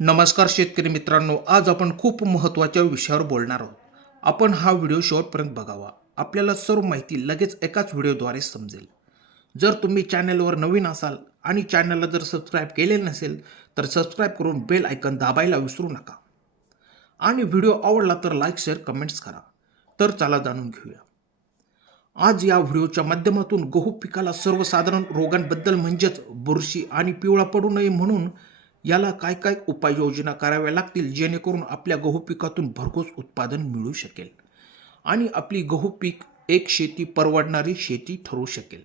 नमस्कार शेतकरी मित्रांनो आज आपण खूप महत्त्वाच्या विषयावर बोलणार आहोत. आपण हा व्हिडिओ शेवटपर्यंत बघावा. आपल्याला सर्व माहिती लगेच एकाच व्हिडिओद्वारे समजेल. जर तुम्ही चॅनलवर नवीन असाल आणि चॅनलला जर सबस्क्राईब केले नसेल तर सबस्क्राईब करून बेल आयकन दाबायला विसरू नका. आणि व्हिडिओ आवडला तर लाईक शेअर कमेंट्स करा. तर चला जाणून घेऊया. आज या व्हिडिओच्या माध्यमातून गहू पिकाला सर्वसाधारण रोगांबद्दल म्हणजेच बुरशी आणि पिवळा पडू नये म्हणून याला काय काय उपाययोजना कराव्या लागतील जेणेकरून आपल्या गहू पिकातून भरघोस उत्पादन मिळू शकेल? आणि आपली गहू पीक एक शेती परवडणारी शेती ठरू शकेल.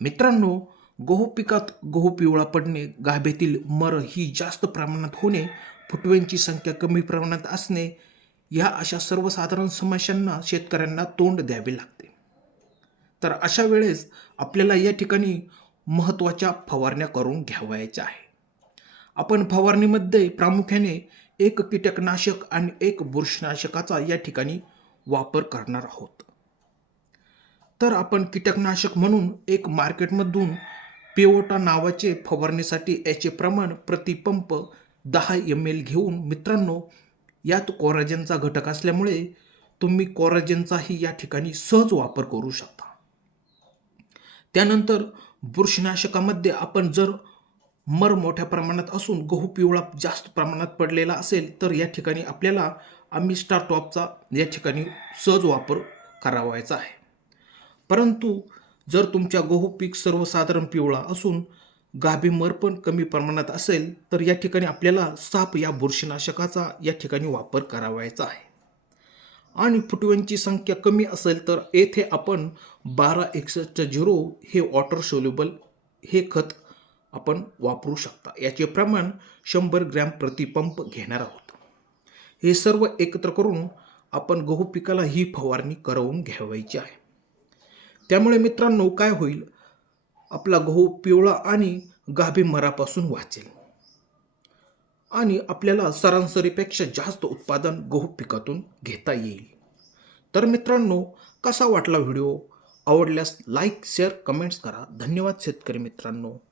मित्रांनो गहू पिकात गहू पिवळा पडणे गाभेतील मर ही जास्त प्रमाणात होणे फुटव्यांची संख्या कमी प्रमाणात असणे ह्या अशा सर्वसाधारण समस्यांना शेतकऱ्यांना तोंड द्यावे लागते. तर अशा वेळेस आपल्याला या ठिकाणी महत्त्वाच्या फवारण्या करून घ्यावयाच्या आहे आपण फवारणीमध्ये प्रामुख्याने एक कीटकनाशक आणि एक बुरशीनाशकाचा या ठिकाणी वापर करणार आहोत. तर आपण कीटकनाशक म्हणून एक मार्केटमधून पिओटा नावाचे फवारणीसाठी याचे प्रमाण प्रतिपंप दहा एम एल घेऊन मित्रांनो यात कोराजेनचा घटक असल्यामुळे तुम्ही कोराजेनचाही या ठिकाणी सहज वापर करू शकता. त्यानंतर बुरशीनाशकामध्ये आपण जर मर मोठ्या प्रमाणात असून गहू पिवळा जास्त प्रमाणात पडलेला असेल तर या ठिकाणी आपल्याला अमिस्टार टॉपचा या ठिकाणी सहज वापर करावायचा आहे. परंतु जर तुमच्या गहू पीक सर्वसाधारण पिवळा असून गाभी मर पण कमी प्रमाणात असेल तर या ठिकाणी आपल्याला साप या बुरशीनाशकाचा या ठिकाणी वापर करावायचा आहे. आणि फुटव्यांची संख्या कमी असेल तर येथे आपण बारा एकसष्ट झिरो हे वॉटर सोल्युबल हे खत आपण वापरू शकता. याचे प्रमाण शंभर ग्रॅम प्रतिपंप घेणार आहोत. हे सर्व एकत्र करून आपण गहू पिकाला ही फवारणी करवून घ्यावायची आहे. त्यामुळे मित्रांनो काय होईल? आपला गहू पिवळा आणि गाभी मरापासून वाचेल. आणि आपल्याला सरासरीपेक्षा जास्त उत्पादन गहू पिकातून घेता येईल. तर मित्रांनो कसा वाटला व्हिडिओ? आवडल्यास लाईक शेअर कमेंट्स करा. धन्यवाद शेतकरी मित्रांनो.